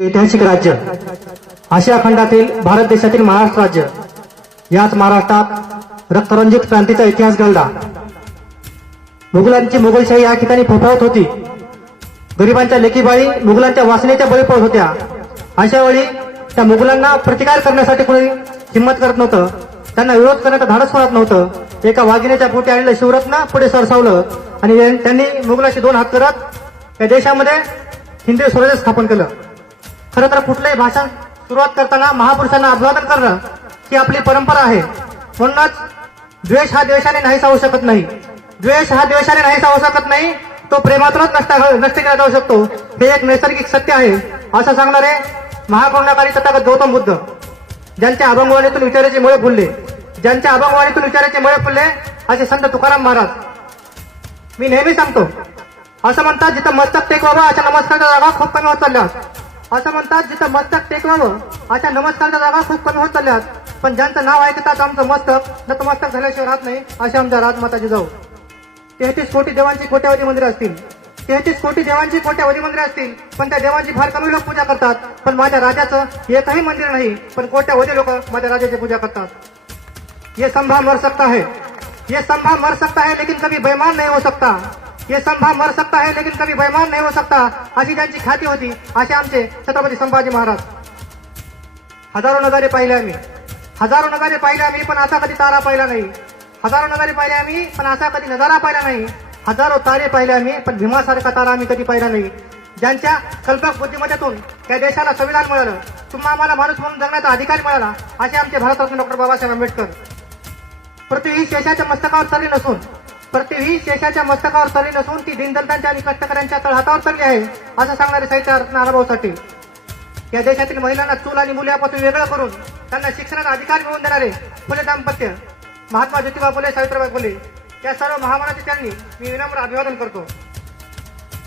ऐतिहासिक राज्य आशिया खंडातील भारत देशातील महाराष्ट्र राज्य, याच महाराष्ट्रात रक्तरंजित क्रांतीचा इतिहास घडला। मुघलांची मोगलशाही या ठिकाणी फोफावत होती। गरिबांच्या लेकीबाळी मुघलांच्या वासनेच्या बळी पडत होत्या। अशा वेळी त्या मुघलांना प्रतिकार करण्यासाठी कोणी हिंमत करत नव्हतं, त्यांना विरोध करण्याचं धाडस करत नव्हतं। एका वाघिणीच्या पोटी आणलेलं शिवरत्न पुढे सरसावलं आणि त्यांनी मुघलाशी दोन हात करत या देशामध्ये हिंदवी स्वराज्य स्थापन केलं। खरं तर कुठलंही भाषण सुरुवात करताना महापुरुषांना अभिवादन करणं ही आपली परंपरा आहे। म्हणूनच द्वेष हा द्वेषाने नाहीसा होऊ शकत नाही, द्वेष हा द्वेषाने नाहीसा होऊ शकत नाही, तो प्रेमातूनच नष्ट केला जाऊ शकतो। हे एक नैसर्गिक सत्य आहे असं सांगणारे महाकरुणाकारी तथागत गौतम बुद्ध, ज्यांच्या अभंगवाणीतून विचाराचे मुळे फुलले, ज्यांच्या अभंगवाणीतून विचाराचे मुळे फुलले असे संत तुकाराम महाराज। मी नेहमी सांगतो, असं म्हणतात जिथं मस्तक टेकवावं अशा नमस्काराच्या जागा खूप कमी होत चालल्यात। असं म्हणतात जिथं मस्तक टेकवावं अशा नमस्काराच्या जागा खूप कमी होत चालल्यात, पण ज्यांचं नाव ऐकतात आमचं मस्तक नतमस्तक झाल्याशिवाय राहत नाही अशी आमच्या राजमाताची जाऊ। 33 कोटी देवांची कोट्यावधी मंदिरं असतील, 33 कोटी देवांची कोट्यावधी मंदिरं असतील, पण त्या देवांची फार कमी लोक पूजा करतात। पण माझ्या राजाचं एकही मंदिर नाही, पण कोट्यावधी लोक माझ्या राजाची पूजा करतात। ये संभ्रम मर सकता है, ये संभ्रम मर सकता है, लेकिन कभी बेईमान नहीं हो सकता। ये संभ्रम मर सकता है, लेकिन कभी बेईमान नहीं हो सकता, अशी ज्यांची ख्याती होती असे आमचे छत्रपती संभाजी महाराज। हजारो नजारे पाहिले आम्ही, हजारो नजारे पाहिले आम्ही, पण असा कधी तारा पाहिला नाही। हजारो नजारे पाहिले आम्ही, पण असा कधी नजारा पाहिला नाही। हजारो तारे पाहिले आम्ही, पण भीमासारखा तारा आम्ही कधी पाहिला नाही। ज्यांच्या कल्पक बुद्धिमत्तेतून त्या देशाला संविधान मिळालं, तुम्हा आम्हाला माणूस म्हणून जगण्याचा अधिकार मिळाला, असे आमचे भारतरत्न डॉक्टर बाबासाहेब आंबेडकर। पृथ्वी ही शेषाच्या मस्तकावर चालली नसून, पृथ्वी ही शेषाच्या मस्तकावर चालली नसून ती दीनदलितांच्या आणि कष्टकऱ्यांच्या तळहातावर चालली आहे असं सांगणारे साहित्यरत्न नाराभाऊ साठे। या देशातील महिलांना चूल आणि मूल यापासून वेगळं करून त्यांना शिक्षणाचा अधिकार मिळवून देणारे फुले दाम्पत्य, महात्मा ज्योतिबा फुले, सावित्रीबाई फुले, या सर्व महामानवाच्या चरणी मी विनम्र अभिवादन करतो।